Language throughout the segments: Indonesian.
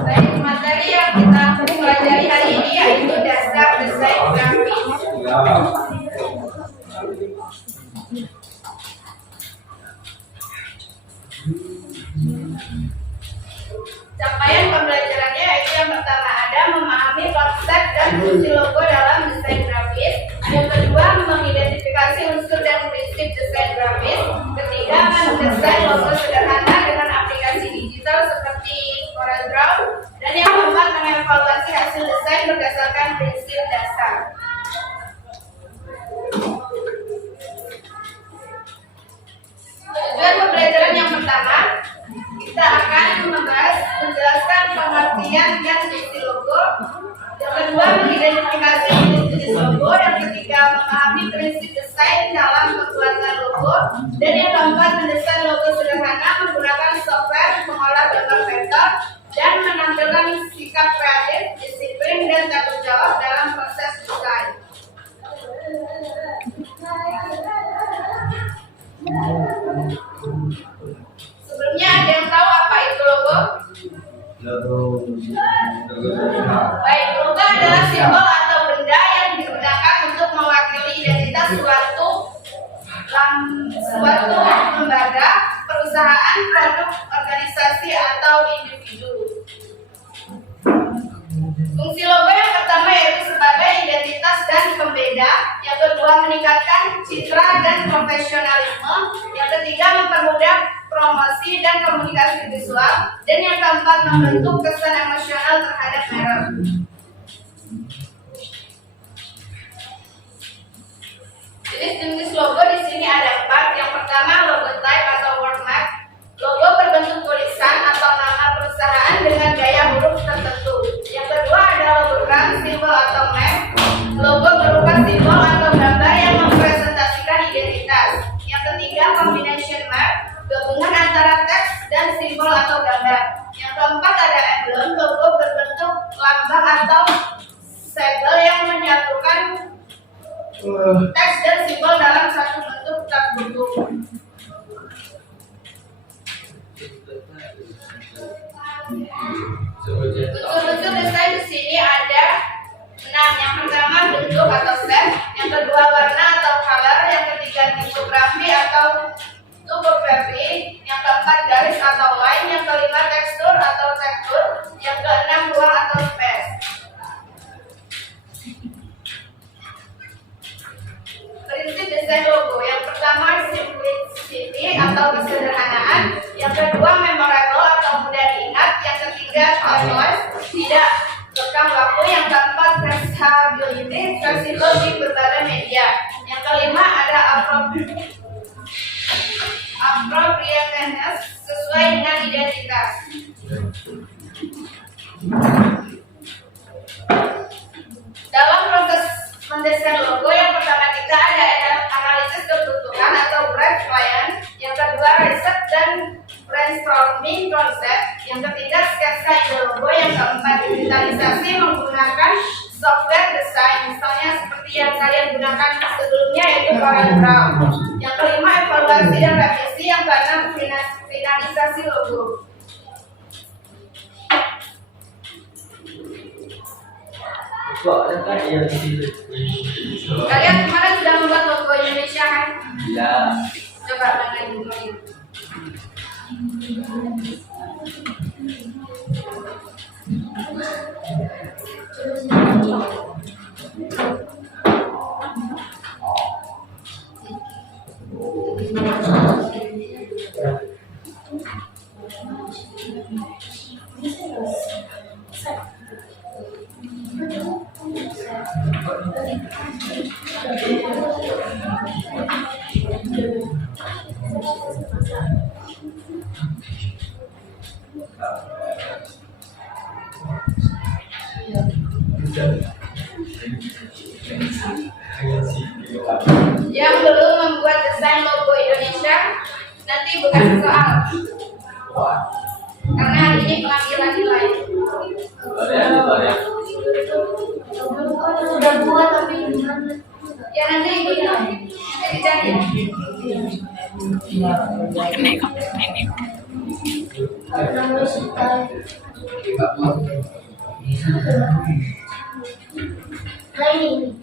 Baik, materi yang kita pelajari hari ini yaitu dasar desain grafis. Capaian pembelajarannya yaitu yang pertama ada memahami konsep dan fungsi logo dalam desain grafis. Yang kedua, mengidentifikasi unsur dan prinsip desain grafis. Ketiga, mendesain logo sederhana dengan aplikasi digital seperti CorelDRAW. Dan yang keempat, mengevaluasi hasil desain berdasarkan prinsip dasar. Tujuan pembelajaran yang pertama, kita akan menjelaskan pengertian dan fungsi logo. Yang kedua, mengidentifikasi jenis logo. Yang ketiga, memahami prinsip desain dalam pembuatan logo. Dan yang keempat, mendesain logo sederhana menggunakan software mengolah gambar vektor dan menampilkan sikap kreatif, disiplin, dan tanggung jawab dalam proses desain. Sebelumnya ada yang tahu apa itu logo? Baik, logo adalah simbol atau benda yang digunakan untuk mewakili identitas suatu lembaga, perusahaan, produk, organisasi, atau individu. Fungsi logo yang pertama yaitu sebagai identitas dan pembeda. Yang kedua, meningkatkan citra dan profesionalisme. Yang ketiga, mempermudah promosi dan komunikasi visual. Dan yang keempat, membentuk kesan emosional terhadap merek. Jenis-jenis logo di sini ada 4. Yang pertama, logo type atau word map. Logo berbentuk tulisan atau nama perusahaan dengan gaya huruf tertentu. Yang kedua ada logogram, simbol atau map. Logo berupa simbol atau gambar yang mempresentasikan identitas. Yang ketiga, combination mark, gabungan antara teks dan simbol atau gambar. Yang keempat ada emblem, logo berbentuk lambang atau label yang menyatukan teks dan simbol dalam satu bentuk tertentu. Unsur-unsur desain di sini ada 6. Yang pertama bentuk atau shape, yang kedua warna atau color, yang ketiga tipografi atau topografi, yang keempat garis atau line, yang kelima tekstur atau tekstur, yang keenam ruang atau space. Prinsip desain logo, yang pertama simplicity atau kesederhanaan, yang kedua memorable atau mudah diingat, yang ketiga timeless, tidak lekang waktu, yang keempat traceability, fleksibel di berbagai media, yang kelima ada appropriateness, sesuai dengan identitas. brainstorming konsep, yang ketiga sketsa ide logo, yang keempat digitalisasi menggunakan software desain, misalnya seperti yang kalian gunakan sebelumnya yaitu CorelDRAW. Yang kelima evaluasi dan revisi, yang keenam finalisasi logo. Kalian kemarin sudah membuat logo Indonesia kan? Iya. Coba mana logonya? Yang belum membuat desain logo Indonesia nanti bukan soal, karena hari ini pengambilan nilai. Sudah buat tapi gimana? Ya nanti jadi. Karena suka ini.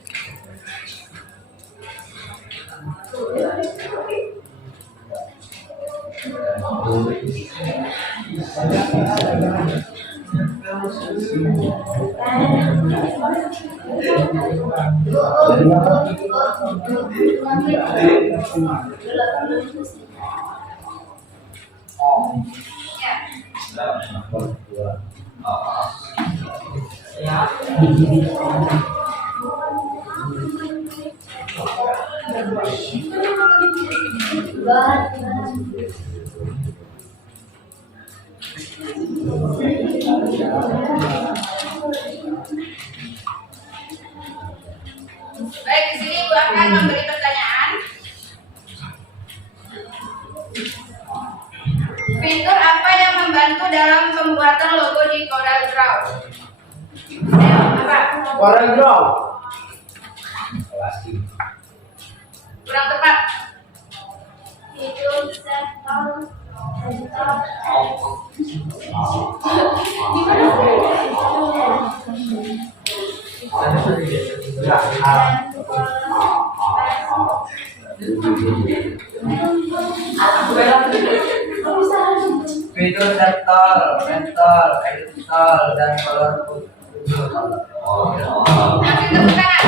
Baik, di sini Ibu akan memberi pertanyaan. Fitur apa yang membantu dalam pembuatan logo di CorelDRAW? Ayo, apa? CorelDRAW. Kurang tepat. Itu sektor Fitur sektor, mentor, editor, dan colorful. Nanti tepuk tangan.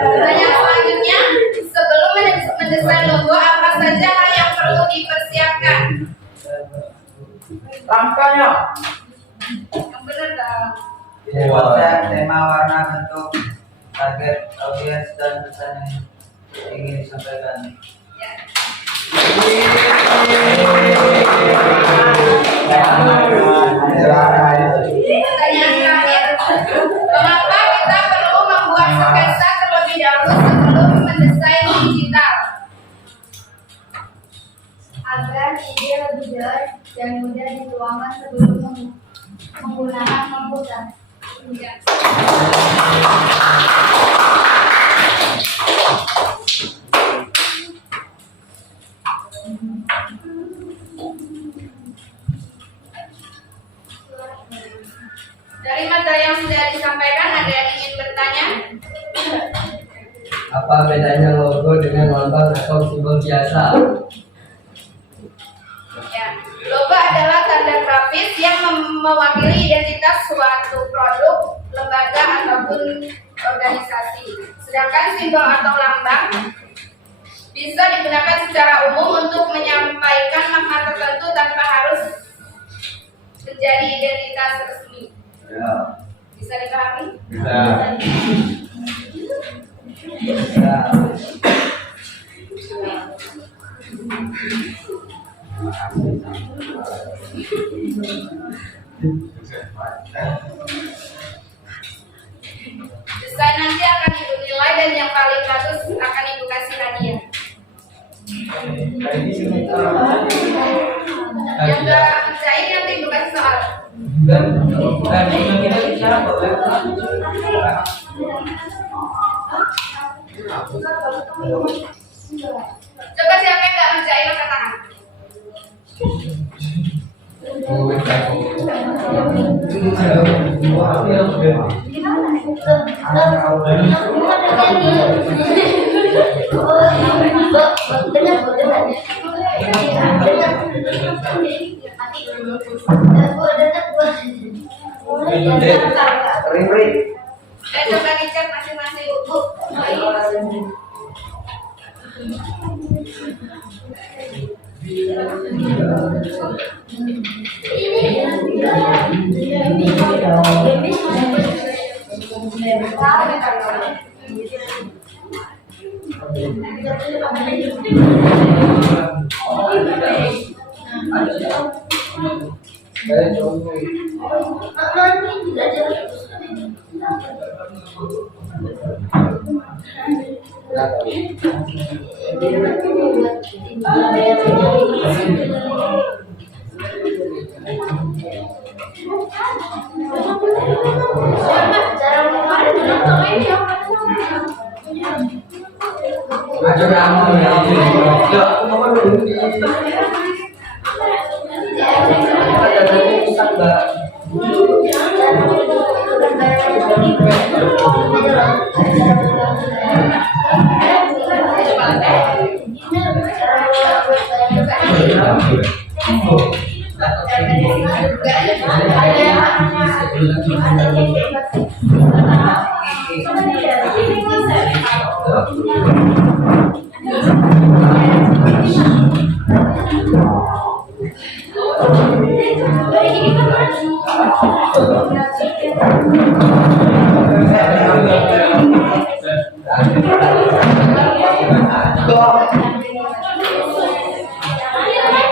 Pertanyaan selanjutnya, sebelum mendesain logo, apa saja hal yang perlu dipersiapkan? Rangkanya. Yang benar dong. Konsep, tema, warna, bentuk, target, audiens, dan pesan yang ingin disampaikan. Ya. Pertanyaan terakhir, mengapa kita perlu membuat sketsa terlebih dahulu sebelum mendesain digital? agar ide lebih jelas dan mudah dituangkan sebelum menggunakan komputer. Ya. Dari materi yang sudah disampaikan, ada yang ingin bertanya? Apa bedanya logo dengan lambang atau simbol biasa? Ya, logo adalah tanda grafis yang mewakili identitas suatu produk, lembaga ataupun organisasi. Sedangkan simbol atau lambang bisa digunakan secara umum untuk menyampaikan makna tertentu tanpa harus menjadi identitas resmi. Ya. Bisa dipahami? Bisa. Desain nanti akan Ibu nilai dan yang paling bagus akan Ibu kasih hadiah. Yang nggak percaya nanti gue kasih soal. Dan kita bicara bahwa Coba siapa yang nggak percaya angkat tangan. Coba dicek masing-masing.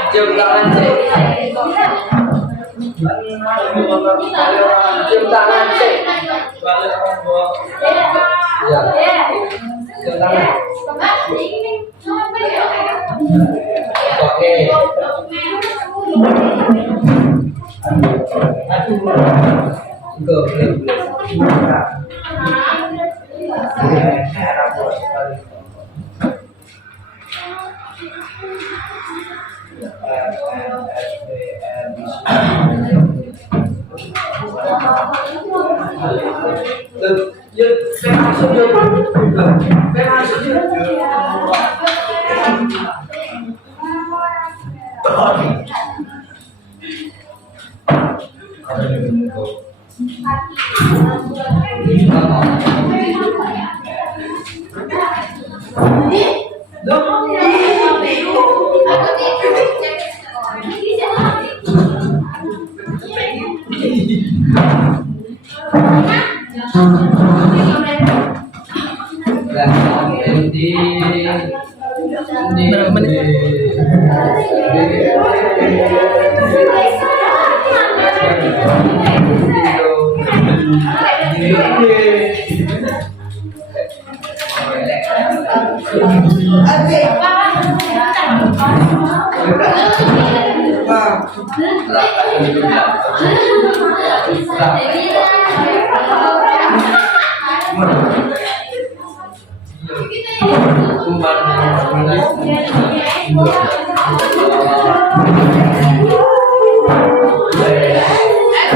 Cium tangan cek. Cium tangan cek. Ya. Cium tangan. Oke. Berapa menit?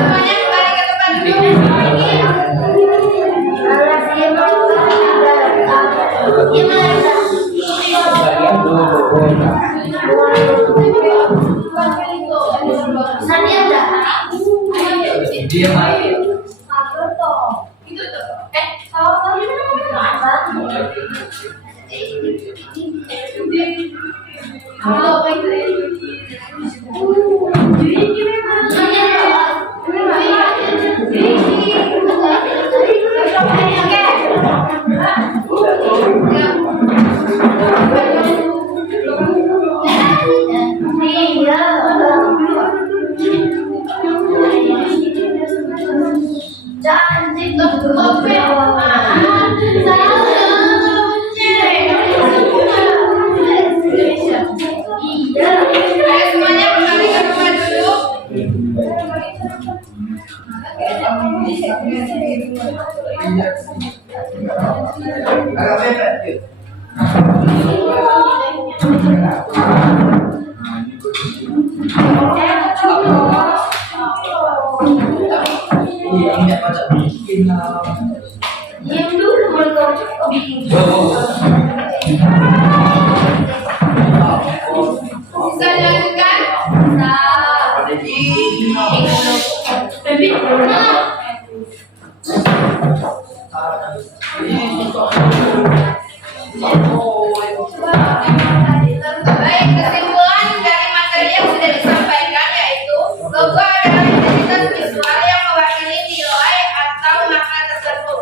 Semuanya kembali ke tempat. Dia mati. Itu tuh. Jangan Agak mepet, yuk. Iya, ini apa tak bikin? Diam dulu mereka bikin. Bisa dilanjutkan? Nah, Ada tapi Baik, kesimpulan dari materi yang sudah disampaikan yaitu logo adalah identitas visual yang mewakili nilai atau makna tertentu.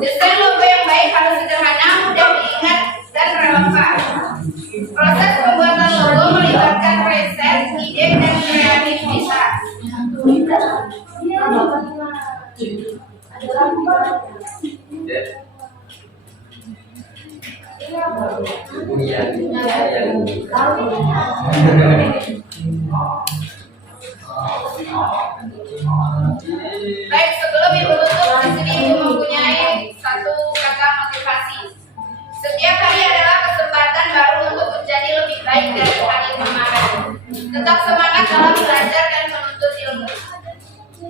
Desain logo yang baik harus sederhana, mudah diingat, dan relevan. Proses pembuatan logo melibatkan riset, ide, dan kreativitas. Baik, sebelum ibu tutup, di sini ibu mempunyai satu kata motivasi. Setiap hari adalah kesempatan baru untuk menjadi lebih baik dari hari kemarin. Tetap semangat dalam belajar dan menuntut ilmu.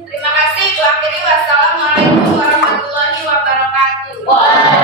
Terima kasih. Ibu akhiri. Wassalamualaikum warahmatullahi wabarakatuh.